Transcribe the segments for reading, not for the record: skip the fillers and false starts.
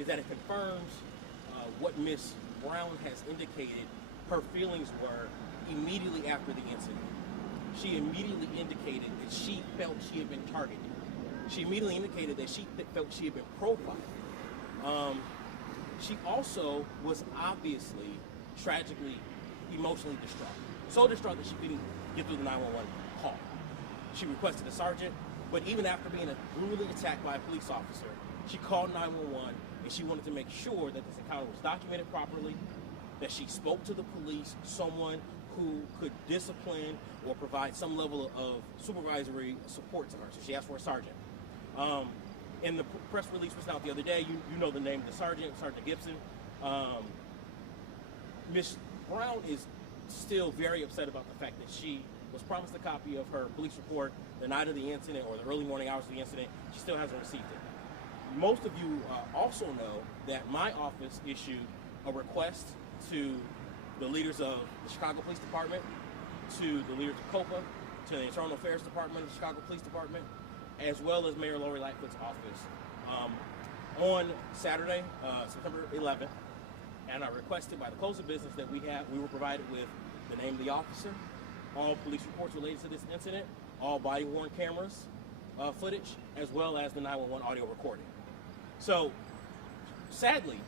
is that it confirms what Miss Brown has indicated her feelings were immediately after the incident. She immediately indicated that she felt she had been targeted. She immediately indicated that she felt she had been profiled. She also was obviously, tragically, emotionally distraught. So distraught that she couldn't get through the 911 call. She requested a sergeant, but even after being brutally attacked by a police officer, she called 911 and she wanted to make sure that this encounter was documented properly, that she spoke to the police, someone who could discipline or provide some level of supervisory support to her. So she asked for a sergeant. In the press release was out the other day, you know the name of the sergeant, Sergeant Gibson. Miss Brown is still very upset about the fact that she was promised a copy of her police report the night of the incident or the early morning hours of the incident. She still hasn't received it. Most of you also know that my office issued a request to the leaders of the Chicago Police Department, to the leaders of COPA, to the Internal Affairs Department of the Chicago Police Department, as well as Mayor Lori Lightfoot's office on Saturday, September 11th, and I requested by the close of business that we were provided with the name of the officer, all police reports related to this incident, all body-worn cameras footage, as well as the 911 audio recording. So, sadly,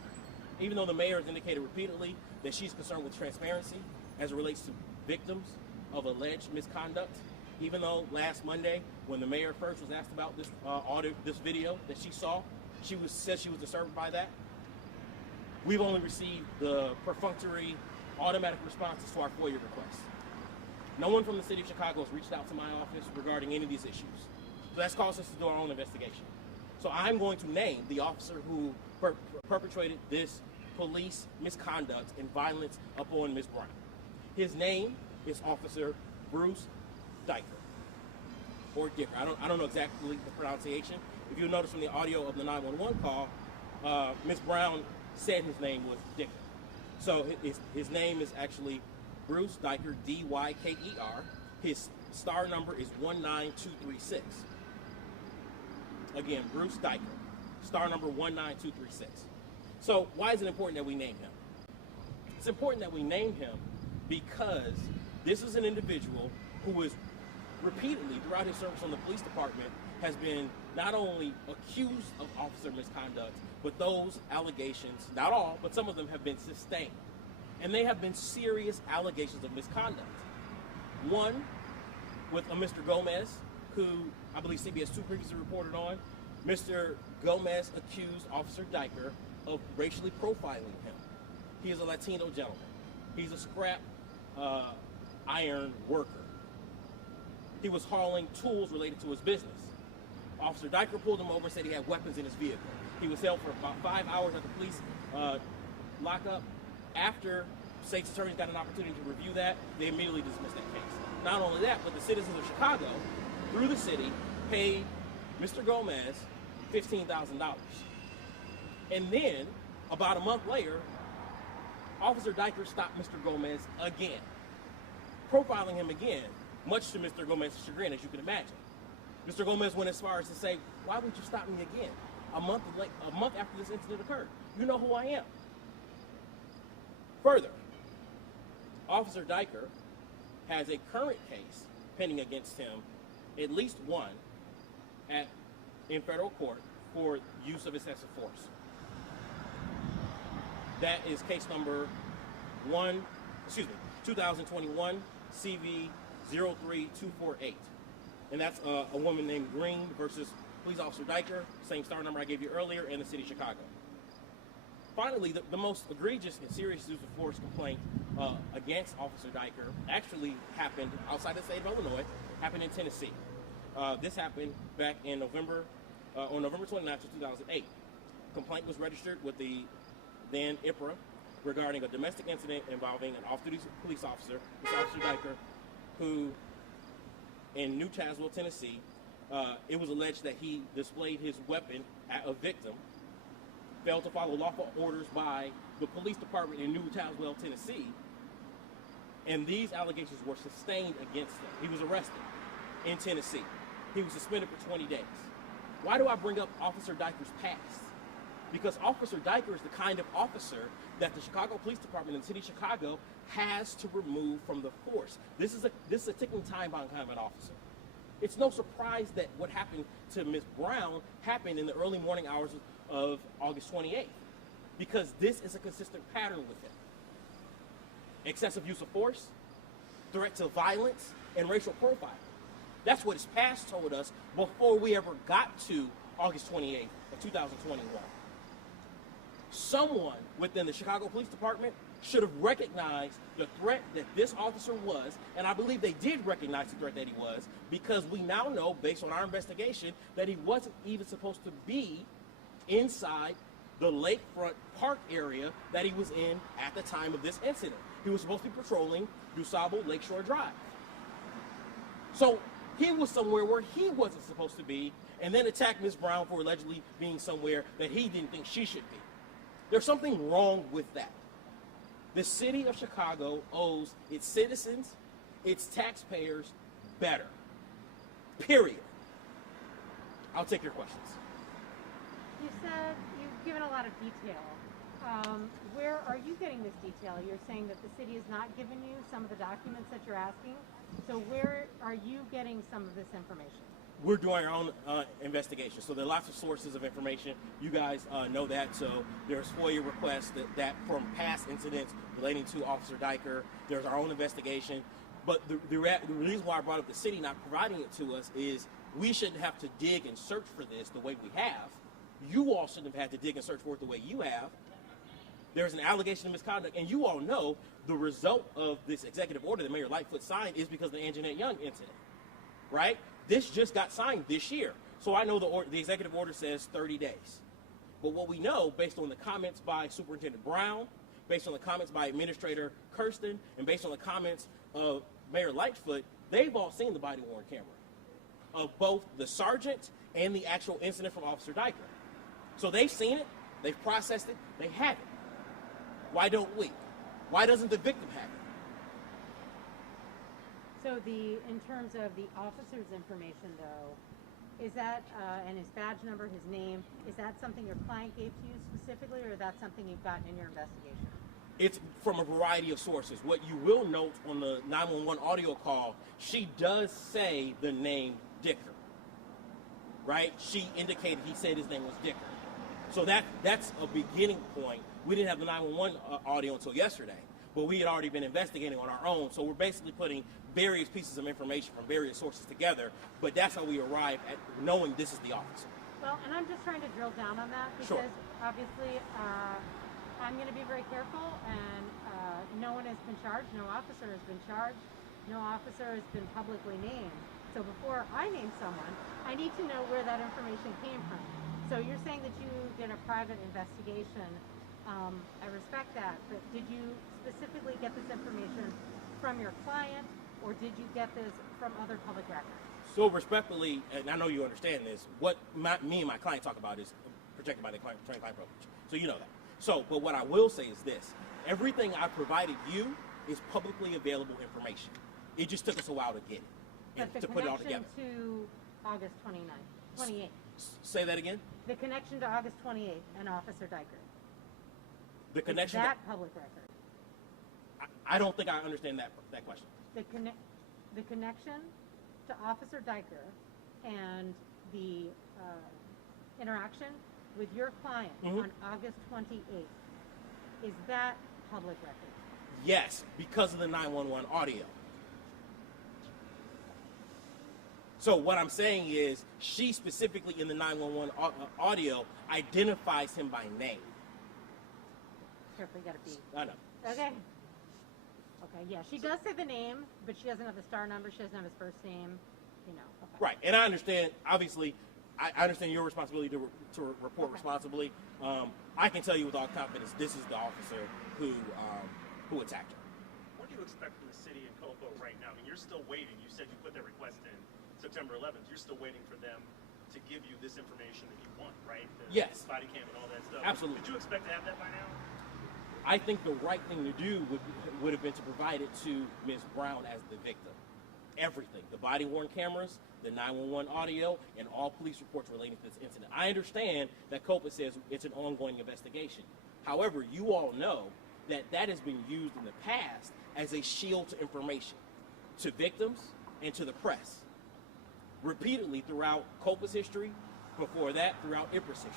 even though the mayor has indicated repeatedly that she's concerned with transparency as it relates to victims of alleged misconduct, even though last Monday, when the mayor first was asked about this this video that she saw, said she was disturbed by that. We've only received the perfunctory automatic responses to our FOIA requests. No one from the city of Chicago has reached out to my office regarding any of these issues. So that's caused us to do our own investigation. So I'm going to name the officer who perpetrated this police misconduct and violence upon Ms. Brown. His name is Officer Bruce Diker, or Dicker. I don't know exactly the pronunciation. If you notice from the audio of the 911 call, Ms. Brown said his name was Dicker. So his name is actually Bruce Diker, D-Y-K-E-R. His star number is 19236. Again, Bruce Diker, star number 19236. So why is it important that we name him? It's important that we name him because this is an individual who is repeatedly, throughout his service on the police department, has been not only accused of officer misconduct, but those allegations, not all, but some of them have been sustained. And they have been serious allegations of misconduct. One with a Mr. Gomez, who I believe CBS 2 previously reported on. Mr. Gomez accused Officer Diker of racially profiling him. He is a Latino gentleman. He's a scrap iron worker. He was hauling tools related to his business. Officer Diker pulled him over and said he had weapons in his vehicle. He was held for about 5 hours at the police lockup. After state's attorneys got an opportunity to review that, they immediately dismissed that case. Not only that, but the citizens of Chicago, through the city, paid Mr. Gomez $15,000. And then, about a month later, Officer Diker stopped Mr. Gomez again, profiling him again, much to Mr. Gomez's chagrin, as you can imagine. Mr. Gomez went as far as to say, "Why would you stop me again? A month after this incident occurred. You know who I am." Further, Officer Diker has a current case pending against him, at least one, in federal court for use of excessive force. That is case number 2021 CV 03248. And that's a woman named Green versus police officer Diker, same star number I gave you earlier, in the city of Chicago. Finally, the most egregious and serious use of force complaint against Officer Diker actually happened outside the state of Illinois, happened in Tennessee. This happened back in November, on November 29th of 2008. Complaint was registered with the then IPRA regarding a domestic incident involving an off-duty police officer, Officer Diker, who in New Tazewell, Tennessee, it was alleged that he displayed his weapon at a victim, failed to follow lawful orders by the police department in New Tazewell, Tennessee, and these allegations were sustained against him. He was arrested in Tennessee. He was suspended for 20 days. Why do I bring up Officer Diker's past? because Officer Diker is the kind of officer that the Chicago Police Department and the City of Chicago has to remove from the force. This is a ticking time bomb kind of an officer. It's no surprise that what happened to Ms. Brown happened in the early morning hours of August 28th, because this is a consistent pattern with him. Excessive use of force, threat to violence, and racial profiling. That's what his past told us before we ever got to August 28th of 2021. Someone within the Chicago Police Department should have recognized the threat that this officer was, and I believe they did recognize the threat that he was, because we now know, based on our investigation, that he wasn't even supposed to be inside the lakefront park area that he was in at the time of this incident. He was supposed to be patrolling DuSable Lakeshore Drive. So he was somewhere where he wasn't supposed to be, and then attacked Ms. Brown for allegedly being somewhere that he didn't think she should be. There's something wrong with that. The city of Chicago owes its citizens, its taxpayers, better. Period. I'll take your questions. You said you've given a lot of detail. Where are you getting this detail? You're saying that the city has not given you some of the documents that you're asking. So where are you getting some of this information? We're doing our own investigation. So there are lots of sources of information. You guys know that. So there's FOIA requests that from past incidents relating to Officer Diker. There's our own investigation. But the reason why I brought up the city not providing it to us is we shouldn't have to dig and search for this the way we have. You all shouldn't have had to dig and search for it the way you have. There's an allegation of misconduct, and you all know the result of this executive order that Mayor Lightfoot signed is because of the Anjanette Young incident, right? This just got signed this year. So I know the executive order says 30 days. But what we know, based on the comments by Superintendent Brown, based on the comments by Administrator Kirsten, and based on the comments of Mayor Lightfoot, they've all seen the body-worn camera of both the sergeant and the actual incident from Officer Diker. So they've seen it, they've processed it, they have it. Why don't we? Why doesn't the victim have it? So in terms of the officer's information, though, is that, and his badge number, his name, is that something your client gave to you specifically, or is that something you've gotten in your investigation? It's from a variety of sources. What you will note on the 911 audio call, she does say the name Dicker, right? She indicated he said his name was Dicker. So that's a beginning point. We didn't have the 911 audio until yesterday, but we had already been investigating on our own. So we're basically putting various pieces of information from various sources together, but that's how we arrive at knowing this is the officer. Well, and I'm just trying to drill down on that because obviously I'm going to be very careful, and no one has been charged, no officer has been charged, no officer has been publicly named. So before I name someone, I need to know where that information came from. So you're saying that you did a private investigation. I respect that, but did you specifically get this information from your client, or did you get this from other public records? So respectfully, and I know you understand this, what me and my client talk about is protected by the attorney-client privilege. So you know that. So, but what I will say is this. Everything I provided you is publicly available information. It just took us a while to get it, and to put it all together. The connection to August 28th. Say that again? The connection to August 28th and Officer Diker. The connection. Is that public record? I don't think I understand that question. The connection to Officer Diker and the interaction with your client on August 28th, is that public record? Yes, because of the 911 audio. So what I'm saying is, she specifically in the 911 audio identifies him by name. Careful, you gotta be. I know. Okay. Okay, yeah, she does say the name, but she doesn't have the star number, she doesn't have his first name, you know. Okay. Right, and I understand, obviously, I understand your responsibility to report responsibly. I can tell you with all confidence, this is the officer who attacked her. What do you expect from the city and COPO right now? I mean, you're still waiting. You said you put that request in September 11th. You're still waiting for them to give you this information that you want, right? Yes. Body cam and all that stuff. Absolutely. Did you expect to have that by now? I think the right thing to do would have been to provide it to Ms. Brown as the victim. Everything. The body-worn cameras, the 911 audio, and all police reports relating to this incident. I understand that COPA says it's an ongoing investigation. However, you all know that that has been used in the past as a shield to information, to victims and to the press, repeatedly throughout COPA's history, before that, throughout IPRA's history.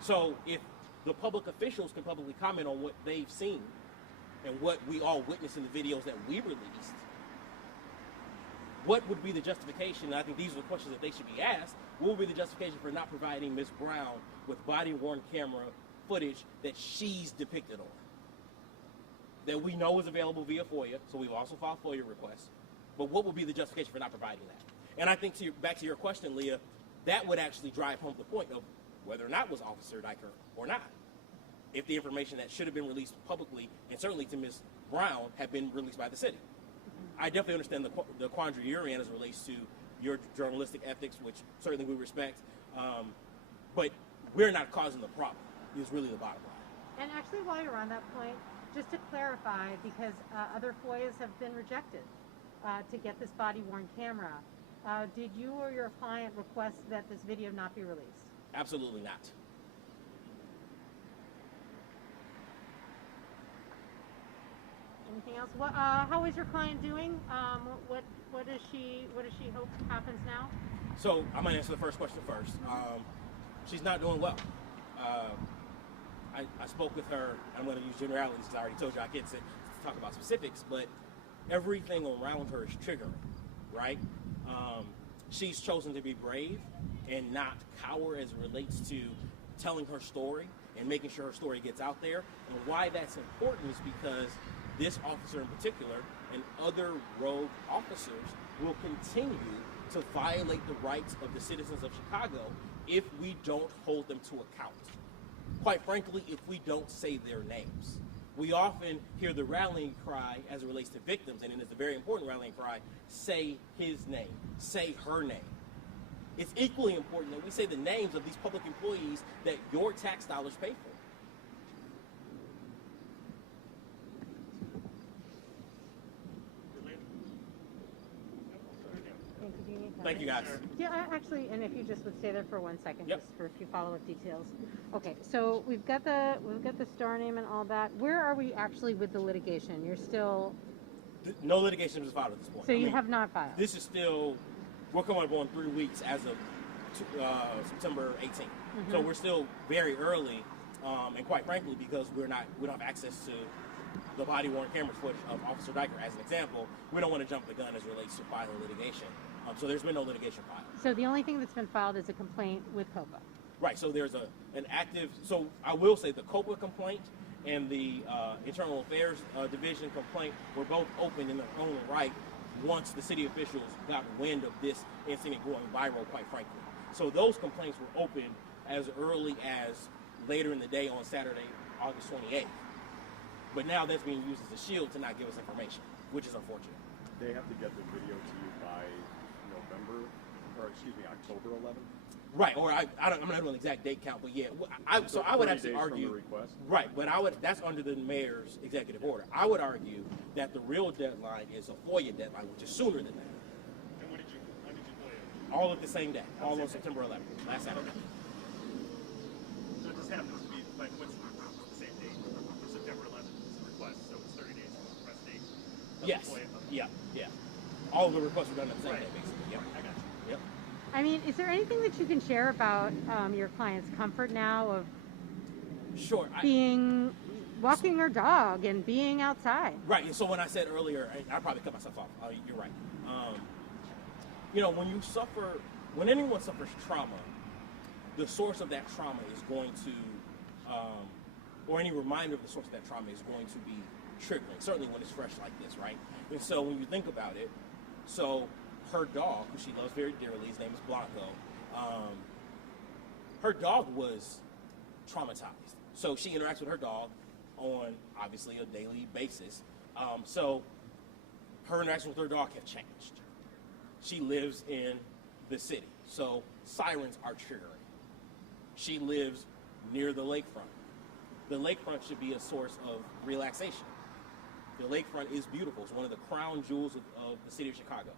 So if the public officials can publicly comment on what they've seen and what we all witnessed in the videos that we released, what would be the justification? And I think these are the questions that they should be asked. What would be the justification for not providing Ms. Brown with body-worn camera footage that she's depicted on? That we know is available via FOIA, so we've also filed FOIA requests. But what would be the justification for not providing that? And I think back to your question, Leah, that would actually drive home the point of whether or not it was Officer Diker or not. If the information that should have been released publicly, and certainly to Ms. Brown, had been released by the city. I definitely understand the quandary you're in as it relates to your journalistic ethics, which certainly we respect. But we're not causing the problem, is really the bottom line. And actually, while you're on that point, just to clarify, because other FOIAs have been rejected to get this body-worn camera, did you or your client request that this video not be released? Absolutely not. Anything else? What? How is your client doing? What does she hope happens now? So I'm gonna answer the first question first. She's not doing well. I spoke with her. I'm gonna use generalities because I already told you I can't talk about specifics, but everything around her is triggering, right? She's chosen to be brave and not cower as it relates to telling her story and making sure her story gets out there. And why that's important is because this officer in particular and other rogue officers will continue to violate the rights of the citizens of Chicago if we don't hold them to account. Quite frankly, if we don't say their names. We often hear the rallying cry as it relates to victims, and it's a very important rallying cry, say his name, say her name. It's equally important that we say the names of these public employees that your tax dollars pay for. Thank you, guys. Yeah, actually, and if you just would stay there for 1 second, Yep. just for a few follow-up details. Okay, so we've got the store name and all that. Where are we actually with the litigation? You're still. No litigation was filed at this point. So you have not filed. This is still. We're coming up on 3 weeks as of September 18th. So we're still very early, and quite frankly, because we don't have access to the body-worn camera footage of Officer Diker as an example, we don't want to jump the gun as it relates to filing litigation. So there's been no litigation filed. So the only thing that's been filed is a complaint with COPA. Right. So there's an active. So I will say the COPA complaint and the Internal Affairs Division complaint were both open in their own right once the city officials got wind of this incident going viral, quite frankly. So those complaints were open as early as later in the day on Saturday, August 28th. But now that's being used as a shield to not give us information, which is unfortunate. They have to get the video to you by October 11th? Right, or I'm not doing an exact date count, but yeah, I would actually argue, from the request? Right, but that's under the mayor's executive order. I would argue that the real deadline is a FOIA deadline, which is sooner than that. And when did you FOIA? All of the same day, all on September 11th, last Saturday. So it just happens to be like what's the same date? September 11th is the request, so it's 30 days from the request date. Yes, yeah. All of the requests were done on the same day, basically. Yep. I got you. Yep. I mean, is there anything that you can share about your client's comfort now of Sure. walking her dog and being outside? Right. And so when I said earlier, I probably cut myself off. You're right. When anyone suffers trauma, the source of that trauma is going to, or any reminder of the source of that trauma is going to be triggering. Certainly when it's fresh like this, right? And so when you think about it, so her dog, who she loves very dearly, his name is Blanco, her dog was traumatized. So she interacts with her dog on, obviously, a daily basis. So her interaction with her dog have changed. She lives in the city, so sirens are triggering. She lives near the lakefront. The lakefront should be a source of relaxation. The lakefront is beautiful. It's one of the crown jewels of the city of Chicago.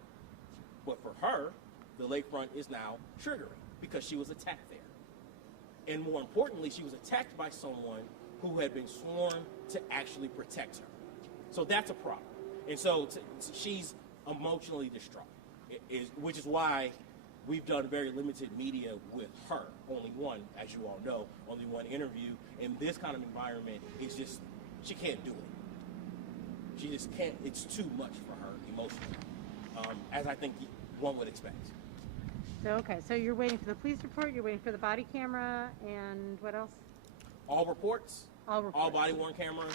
But for her, the lakefront is now triggering because she was attacked there. And more importantly, she was attacked by someone who had been sworn to actually protect her. So that's a problem. And so she's emotionally distraught, which is why we've done very limited media with her. Only one, as you all know, only one interview. In this kind of environment, it's just, she can't do it. She just can't, it's too much for her emotionally, as I think one would expect. So, okay, so you're waiting for the police report, you're waiting for the body camera, and what else? All reports, All reports. all body-worn camera.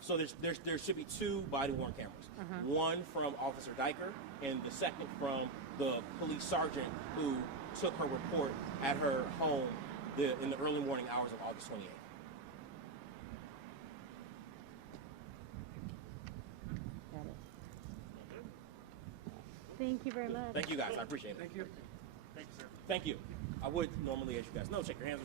So there should be 2 body-worn cameras. One from Officer Diker, and the second from the police sergeant who took her report at her home in the early morning hours of August 28th. Got it. Thank you very much. Thank you guys, I appreciate it. Thank you, sir. Thank you. I would normally, as you guys know, shake your hands.